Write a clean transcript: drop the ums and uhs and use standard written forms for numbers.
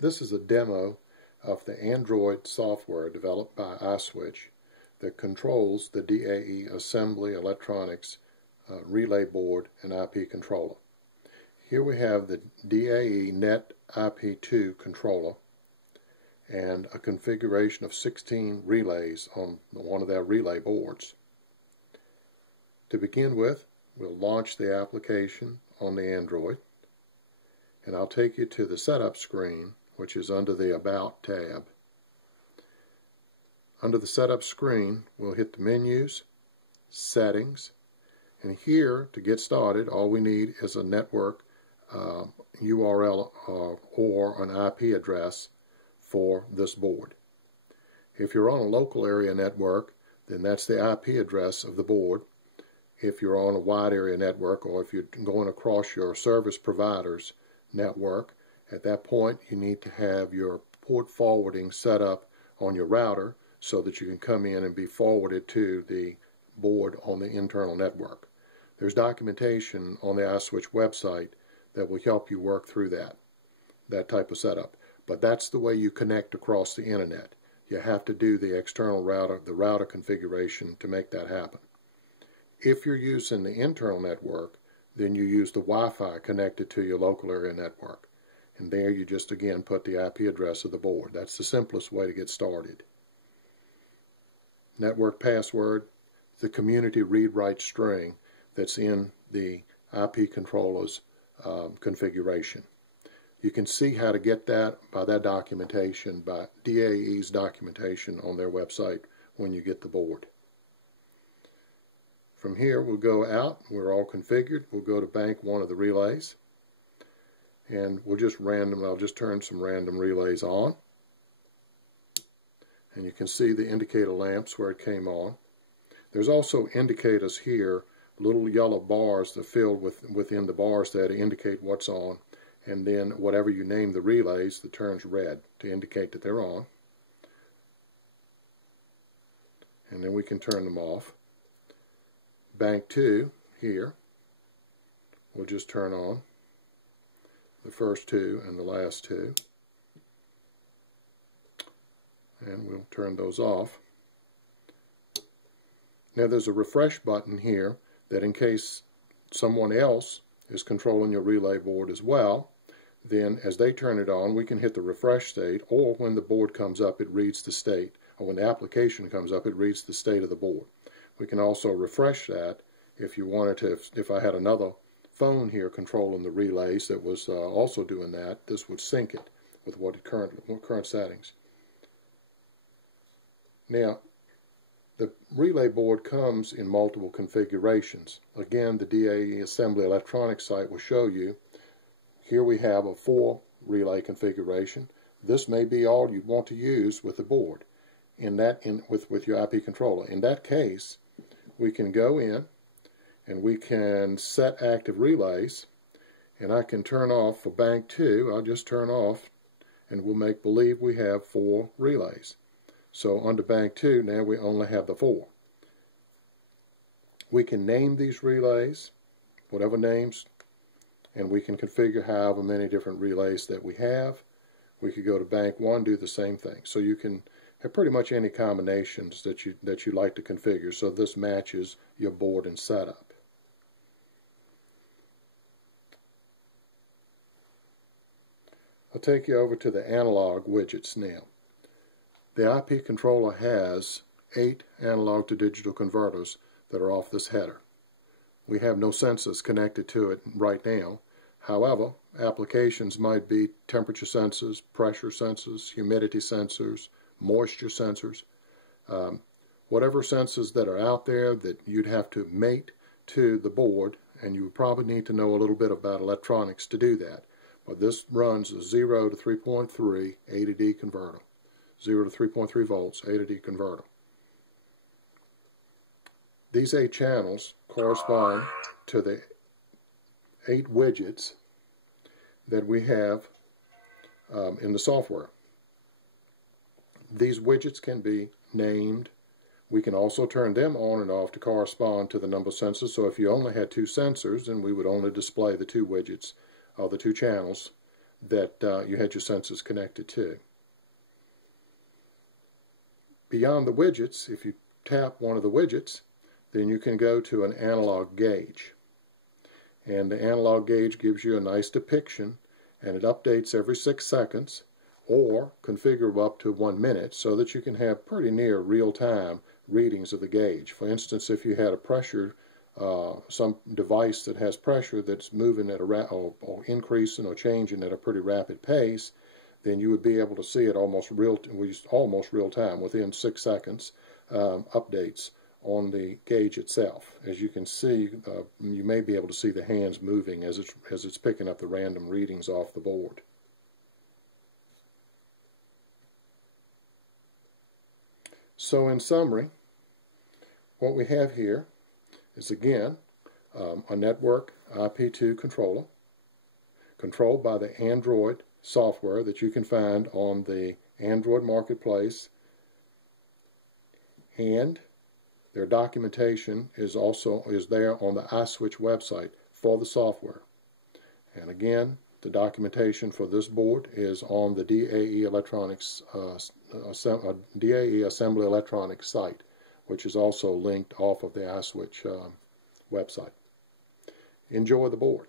This is a demo of the Android software developed by iSwitch that controls the DAE Assembly Electronics relay board and IP controller. Here we have the DAEnetIP2 controller and a configuration of 16 relays on one of their relay boards. To begin with, we'll launch the application on the Android, and I'll take you to the setup screen, which is under the About tab. Under the setup screen, we'll hit the menus, settings, and here to get started all we need is a network URL or an IP address for this board. If you're on a local area network, then that's the IP address of the board. If you're on a wide area network, or if you're going across your service provider's network, at that point you need to have your port forwarding set up on your router so that you can come in and be forwarded to the board on the internal network. There's documentation on the iSwitch website that will help you work through that type of setup. But that's the way you connect across the internet. You have to do the external router, the router configuration to make that happen. If you're using the internal network, then you use the Wi-Fi connected to your local area network. And there you just again put the IP address of the board. That's the simplest way to get started. Network password, the community read-write string that's in the IP controller's configuration. You can see how to get that by that documentation, by DAE's documentation on their website when you get the board. From here we'll go out, we're all configured, we'll go to bank one of the relays, and we'll just I'll just turn some random relays on, and you can see the indicator lamps where it came on. There's also indicators here, little yellow bars that filled within the bars there to indicate what's on, and then whatever you name the relays that turns red to indicate that they're on. And then we can turn them off. Bank 2 here, we'll just turn on the first two and the last two, and we'll turn those off. Now there's a refresh button here that in case someone else is controlling your relay board as well, then as they turn it on we can hit the refresh state, or when the board comes up it reads the state, or when the application comes up it reads the state of the board. We can also refresh that if you wanted to. If I had another phone here controlling the relays that was also doing that, this would sync it with what current settings. Now the relay board comes in multiple configurations. Again, the DAE Assembly Electronics site will show you. Here we have a 4 relay configuration. This may be all you want to use with the board with your IP controller. In that case, we can go in and we can set active relays, and I can turn off for bank 2. I'll just turn off and we'll make believe we have 4 relays. So under bank 2 now we only have the 4. We can name these relays, whatever names, and we can configure however many different relays that we have. We could go to bank 1, do the same thing. So you can have pretty much any combinations that you like to configure, so this matches your board and setup. I'll take you over to the analog widgets now. The IP controller has 8 analog to digital converters that are off this header. We have no sensors connected to it right now. However, applications might be temperature sensors, pressure sensors, humidity sensors, moisture sensors, whatever sensors that are out there that you'd have to mate to the board, and you would probably need to know a little bit about electronics to do that. But this runs a 0 to 3.3 A to D converter. 0 to 3.3 volts A to D converter. These 8 channels correspond to the 8 widgets that we have in the software. These widgets can be named. We can also turn them on and off to correspond to the number of sensors. So if you only had 2 sensors, then we would only display the 2 widgets, or the 2 channels that you had your sensors connected to. Beyond the widgets, if you tap one of the widgets, then you can go to an analog gauge. And the analog gauge gives you a nice depiction, and it updates every 6 seconds, or configurable up to 1 minute, so that you can have pretty near real-time readings of the gauge. For instance, if you had a pressure, some device that has pressure that's moving at a or increasing or changing at a pretty rapid pace, then you would be able to see it almost real time, within 6 seconds, updates on the gauge itself. As you can see, you may be able to see the hands moving as it's picking up the random readings off the board. So in summary, what we have here is, again, a network IP2 controller controlled by the Android software that you can find on the Android marketplace, and their documentation is there on the iSwitch website for the software. And again, the documentation for this board is on the DAE Electronics DAE Assembly Electronics site, which is also linked off of the iSwitch website. Enjoy the board.